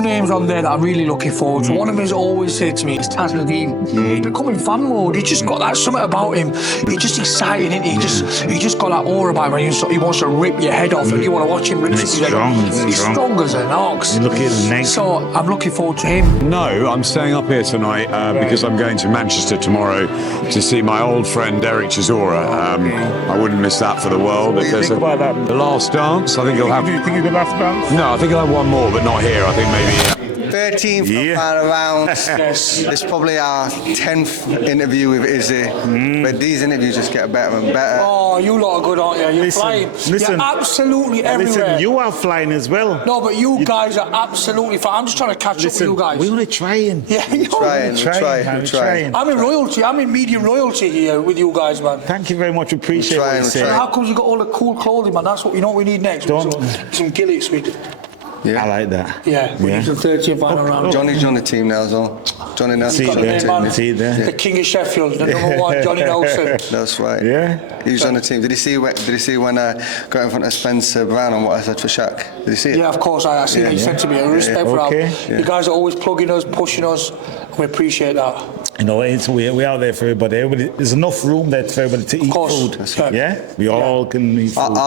Names on there that I'm really looking forward to. One of them has always said to me, it's Taz Nadeem. He's becoming fan mode. He's just got that something about him. He's just exciting, isn't he? He just got that aura about him. He wants to rip your head off, and you want to watch him rip He's your head off. strong. He's strong as an ox. You look at his neck. So I'm looking forward to him. No, I'm staying up here tonight because I'm going to Manchester tomorrow to see my old friend Derek Chisora. I wouldn't miss that for the world. What do you think about that? The last dance, I think he'll have... Do you think he's the last dance? No, I think he'll have one more, but not here. I think maybe... 13th final round. Yes. It's probably our 10th interview with Izzy. But these interviews just get better and better. Oh, you lot are good, aren't you? You're flying. You're absolutely everywhere. Listen, you are flying as well. No, but you guys are absolutely flying. I'm just trying to catch up with you guys. We're only trying. Yeah, you're Trying. I'm in royalty. I'm in medium royalty here with you guys, man. Thank you very much. Appreciate what you So say. how come you got all the cool clothing, man? That's what you know. What we need next. Some gillets with. Yeah. I like that. Yeah, we need some 13th final round. Johnny's on the team now as well. Johnny Nelson's on the team. The King of Sheffield, the number one, Johnny Nelson. That's right. Yeah. He was on the team. Did he see when I got in front of Spencer Brown and what I said for Shaq? Did he see it? Yeah, of course. I see that you said to me. I respect for that. Yeah. You guys are always plugging us, pushing us. We appreciate that. You know, we out there for everybody. There's enough room there for everybody to eat food. Right. Yeah, we all can eat food.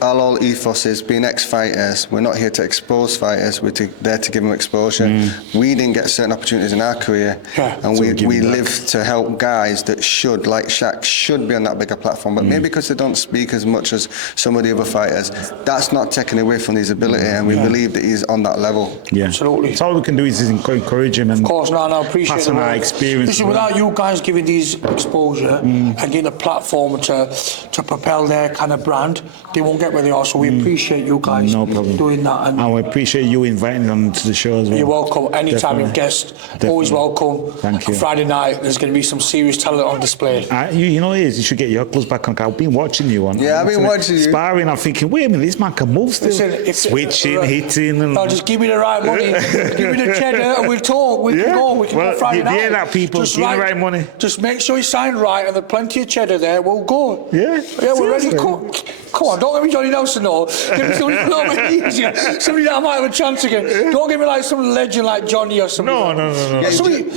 Our ethos is being ex-fighters. We're not here to expose fighters. We're there to give them exposure. We didn't get certain opportunities in our career, and we live to help guys that should, like Shaq, should be on that bigger platform. But maybe because they don't speak as much as some of the other fighters, that's not taken away from his ability, and we believe that he's on that level. Yeah, absolutely. So all we can do is encourage him and of course, I appreciate pass on our experience. Listen, without you guys giving these exposure and getting a platform to propel their kind of brand, they won't get where they are. So we appreciate you guys doing that. And I appreciate you inviting them to the show as well. You're welcome. Anytime you're a guest, always welcome. Thank you. Friday night, there's going to be some serious talent on display. You know what it is? You should get your clothes back on. I've been watching you on. Yeah, I've been watching you. Sparring, I'm thinking, wait a minute, this man can move still. Listen, switching, hitting. And... No, just give me the right money. Give me the cheddar and we'll talk. We can go. We can go Friday night. Yeah, that people. Give me the right money. Just make sure you sign right and there's plenty of cheddar there. We'll go. Yeah. Yeah, we're ready. Come on, don't let me Johnny Nelson though. Give me somebody a little bit easier. Somebody that I might have a chance again. Don't give me like some legend like Johnny or something. No.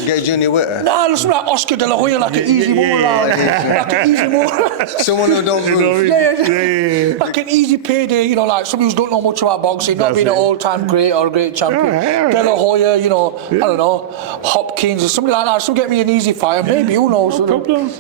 Get Junior Witter. No, something like Oscar De La Hoya, like an easy mover. Like an easy mover. Someone who don't move. Yeah. Like an easy payday, you know, like somebody who don't know much about boxing, not being an all-time great or a great champion. De La Hoya, you know, I don't know, Hopkins or something like that. So get me an easy fight, maybe, who knows? No problem.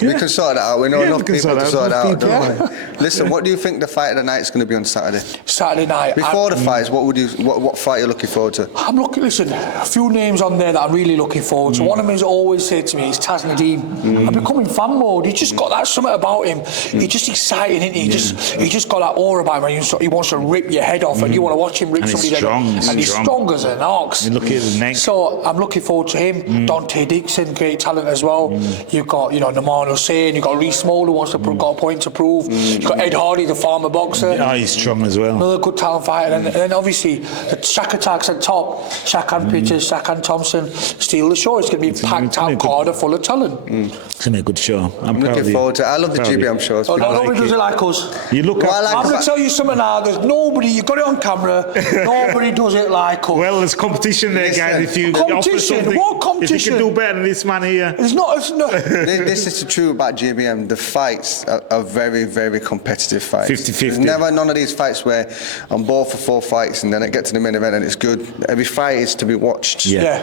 We can sort that out. We know enough people to sort that out, don't we? Listen, what do you think the fight of the night is going to be on Saturday? Saturday night. Before the fights, what fight are you looking forward to? Listen, a few names on there that I'm really looking forward to. One of them has always said to me, it's Taz Nadeem. I'm becoming fan mode. He's just got that something about him. He's just exciting, isn't he? He just got that aura about him. He wants to rip your head off, and you want to watch him rip somebody's head off. And he's strong as an ox. You look at his neck. So I'm looking forward to him. Dante Dixon, great talent as well. You've got, Naman Hussain. You've got Reece Small, who wants to got a point to prove. You've got Ed Hardy, the farmer boxer. Yeah, he's strong as well. Another good talent fighter. And then obviously the Shaq attacks at top. Shaq and Pitchers, Shaq and Thompson steal the show. It's going to be packed out corner full of talent. It's going to be a good show. I'm looking forward to it. I love the GBM shows. Nobody does it like us. You look I'm going to tell you something now. There's nobody, you've got it on camera, nobody does it like us. Well, there's competition there, guys. If you competition? What competition? If you can do better than this man here. It's not. This is the truth about GBM. The fights are very, very competitive fights. 50-50. There's never none of these fights where I'm bored for 4 fights and then I get to the main event and it's good. Every fight is to be watched. Yeah,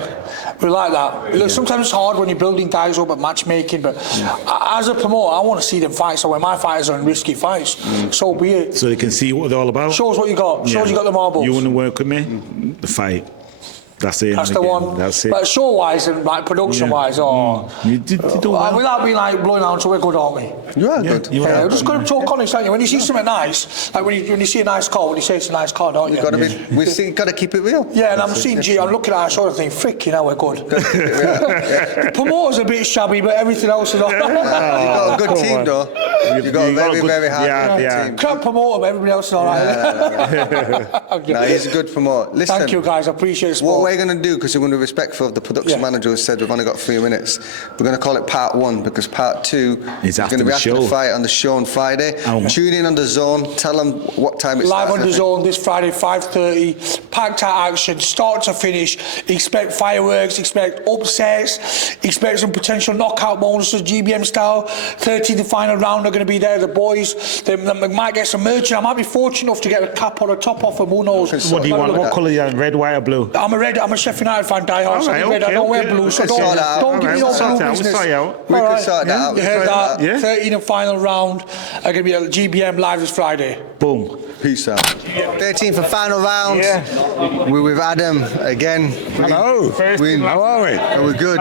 we like that. Look, sometimes it's hard when you're building guys up at matchmaking, but as a promoter, I want to see them fight. So when my fighters are in risky fights, so be it. So they can see what they're all about. Show us what you got. Show us you got the marbles. You want to work with me? The fight. That's it. That's the one. That's it. But show-wise and like production-wise, you do well. Without being like blowing out, so we're good, aren't we? You are good. We're just going to talk honest, aren't you? When you see something nice, like when you see a nice car, when you say it's a nice car, don't you? You've got to keep it real. Yeah, and I'm looking at our shoulder and thinking, freaking hell, we're good. The promoter's a bit shabby, but everything else is all right. You've got a good team, though. You've got a very, very hard team. Crap promoter, but everybody else is all right. No, he's a good promoter. Listen, thank you, guys. I appreciate it. we're going to do, because we're going to be respectful of the production manager who said we've only got 3 minutes, we're going to call it part 1, because part 2 is going to be after the fight on the show on Friday. Tune in on the Zone. Tell them what time it's live on the Zone this Friday, 5:30. Packed out action, start to finish. Expect fireworks. Expect upsets. Expect some potential knockout bonuses, GBM style. 13th and final round are going to be there. The boys, they might get some merch. I might be fortunate enough to get a cap or a top off them. Who knows? What do you want? What colour are you? Red, white, or blue? I'm a Sheffield United fan, die-hard. So red. I don't wear blue, so don't give me no blue business. We can sort that out. You heard that? 13th and final round are going to be at GBM live this Friday. Boom. Peace out. 13th and final round. We're with Adam again. Hello. How are we? We're good.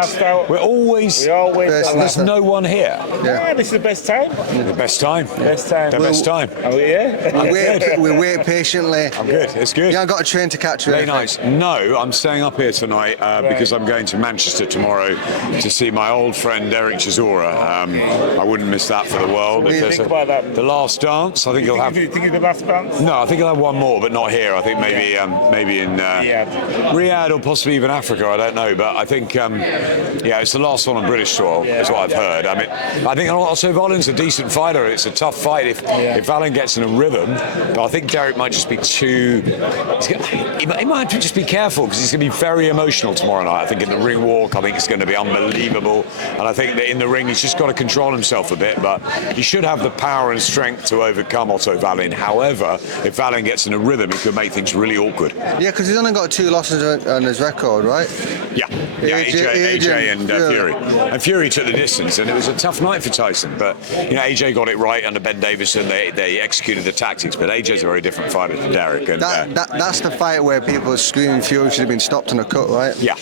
We're always. There's no one here. Yeah, this is the best time. The best time. Best time. The best time. Oh yeah. We wait patiently. I'm good. It's good. You haven't got a train to catch. Very nice. No, I'm staying up here tonight because I'm going to Manchester tomorrow to see my old friend Eric Chisora. I wouldn't miss that for the world. What do you think about that? The Last Dance. I think he'll have. Do you think it's the last dance? No, I think he'll have one more, but not here. I think maybe in Riyadh or possibly even Africa. I don't know, but I think it's the last one on British soil. Is what I've heard. I mean, I think also Valen's a decent fighter. It's a tough fight if Valen gets in a rhythm. But I think Derek might just be too. He might just be careful because he's going to be very emotional tomorrow night. I think in the ring walk, I think it's going to be unbelievable, and I think that in the ring he's just got to control himself a bit. But he should have the power and strength to overcome Otto Valen. However, if Valen gets in a rhythm, it could make things really awkward. Yeah, because he's only got 2 losses on his record, right? Yeah, AJ and Fury. And Fury took the distance, and it was a tough night for Tyson. But AJ got it right under Ben Davison. They executed the tactics, but AJ's a very different fighter to Derek. And that's the fight where people are screaming Fury should have been stopped on a cut, right? Yeah.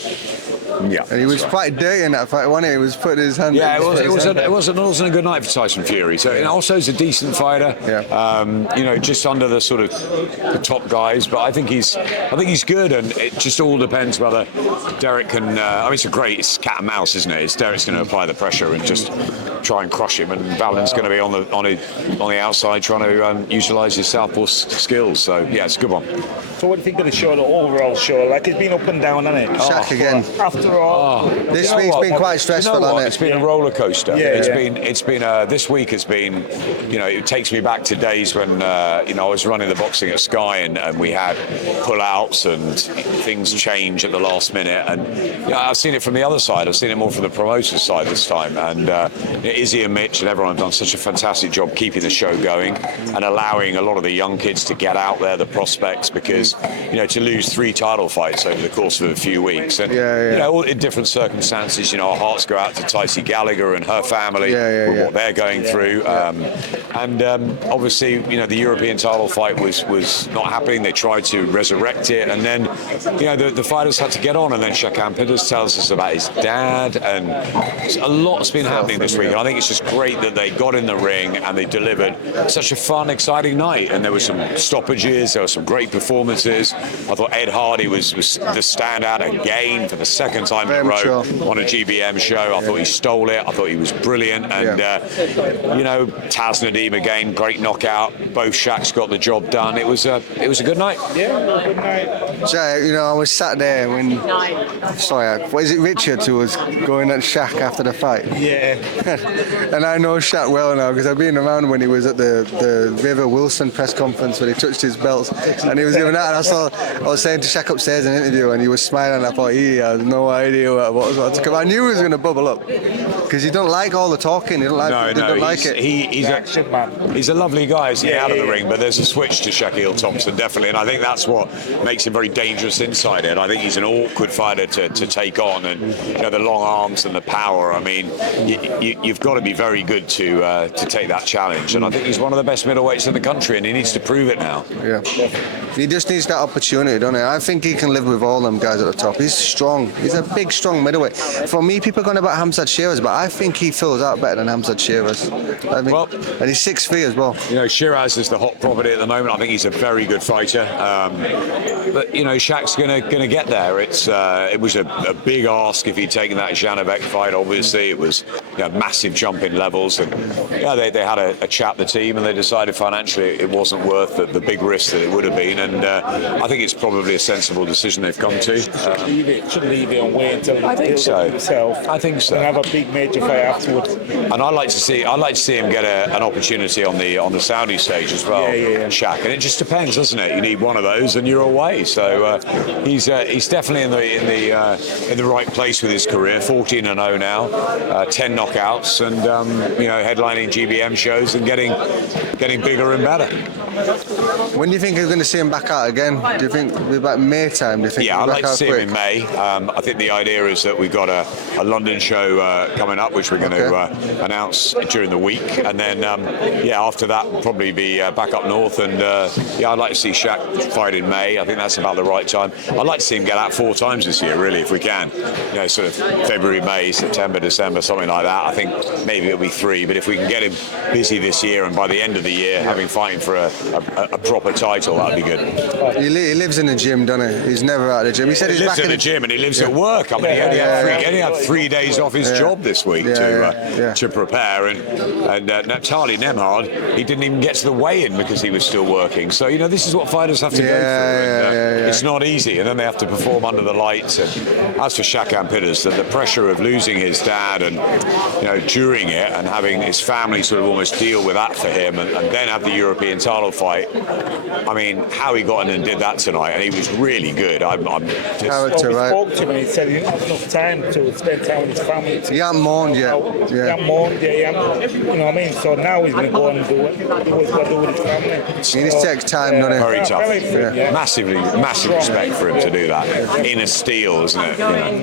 Yeah, and he was quite dirty in that fight, wasn't he? He was putting his hand. Yeah, it wasn't a good night for Tyson Fury. So also he's a decent fighter. Yeah. Just under the sort of the top guys, but I think he's good, and it just all depends whether Derek can. It's cat and mouse, isn't it? It's Derek's going to apply the pressure and just try and crush him, and Valen's going to be on the outside trying to utilise his southpaw skills. So yeah, it's a good one. So what do you think of the show, the overall show? Like it's been up and down, hasn't it? Shaq again. After all, this week's been quite stressful, hasn't it? It's been a roller coaster. It's been this week has been, it takes me back to days when I was running the boxing at Sky and we had pull-outs and things change at the last minute, and I've seen it from the other side. I've seen it more from the promoter's side this time, and Izzy and Mitch and everyone have done such a fantastic job keeping the show going and allowing a lot of the young kids to get out there, the prospects, because to lose 3 title fights over the course of a few weeks, and all in different circumstances, our hearts go out to Tycee Gallagher and her family with what they're going through, and obviously the European title fight was not happening. They tried to resurrect it, and then the fighters had to get on, and then Shakan Peters tells us about his dad, and a lot's been happening this week, and I think it's just great that they got in the ring and they delivered such a fun, exciting night, and there were some stoppages, there were some great performances. I thought Ed Hardy was the standout again for the second time in a row on a GBM show. I thought he stole it. I thought he was brilliant, and Taz Nadeem again, great knockout. Both Shaqs got the job done. It was a good night. Yeah, good night. So I was sat there when what is it, Richard, who was going at Shaq after the fight? Yeah. And I know Shaq well now because I've been around when he was at the River Wilson press conference when he touched his belts, and he was doing that, and I was saying to Shaq upstairs in an interview, and he was smiling, and I thought he has no idea what was about to come. I knew he was going to bubble up because he don't like all the talking. He don't like it. He's a lovely guy, isn't he, out of the ring, but there's a switch to Shaquille Thompson, definitely, and I think that's what makes him very dangerous inside it. I think he's an awkward fighter to take on, and the long arms and the power. I mean, you've got to be very good to take that challenge, and I think he's one of the best middleweights in the country, and he needs to prove it now. Yeah, he just needs that opportunity, don't he? I think he can live with all them guys at the top. He's strong. He's a big, strong middleweight. For me, people are going about Hamzat Shiraz, but I think he fills out better than Hamzat Shiraz. And he's 6'3" as well. Shiraz is the hot property at the moment. I think he's a very good fighter. But Shaq's going to get there. It was a big ask if he'd taken that Janabek fight. Obviously, it was massive jump in levels, and they had a chat, the team, and they decided financially it wasn't worth the big risk that it would have been, and I think it's probably a sensible decision they've come to. Should leave it and wait until I think so. I think so. And have a big major fight afterwards. And I'd like to see him get an opportunity on the Saudi stage as well, Shaq. And it just depends, doesn't it? You need one of those, and you're away. So he's definitely in the right place with his career. 14-0 now, 10 knockouts, and headlining GBM shows and getting bigger and better. When do you think you're going to see him back out again? Do you think we're back May time? Do you think? Yeah, I'd like to see him in May. I think the idea is that we've got a London show coming up, which we're going to announce during the week, and then after that probably be back up north. And I'd like to see Shaq fight in May. I think that's about the right time. I'd like to see him get out 4 times this year, really, if we can. Sort of February, May, September, December, something like that. I think maybe it'll be 3, but if we can get him busy this year and by the end of the year having fighting for a proper title, that'd be good. He lives in the gym, doesn't he? He's never out of the gym. He said he lives in the gym and he lives at work. I mean, he only had 3 days off his job this week to prepare, and Charlie Nemhard, he didn't even get to the weigh-in because he was still working. So this is what fighters have to go through. It's not easy, and then they have to perform under the lights. And as for Shakan Pitters, the pressure of losing his dad and during it and having his family sort of almost deal with that for him, and then have the European title fight. I mean, how he got in and did that tonight, and he was really good. Character, right? Spoke to him and he said he didn't have enough time to spend time with his family. He hasn't mourned yet. He hasn't mourned yet. You know what I mean? So now he's going to go and do what he's got to do with his family. He just takes time, doesn't he? Very tough. Massive respect for him to do that. Inner steel, isn't it?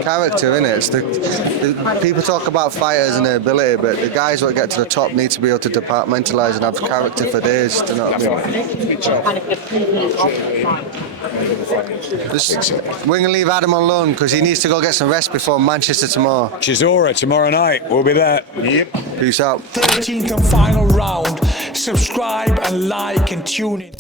Character, isn't it? It's the people talk about fighters and their ability, but the guys that get to the top need to be able to departmentalise and have character for days. Do you know what I mean? We're going to leave Adam on loan because he needs to go get some rest before Manchester tomorrow. Chisora tomorrow night. We'll be there. Yep. Peace out. 13th and final round. Subscribe and like and tune in.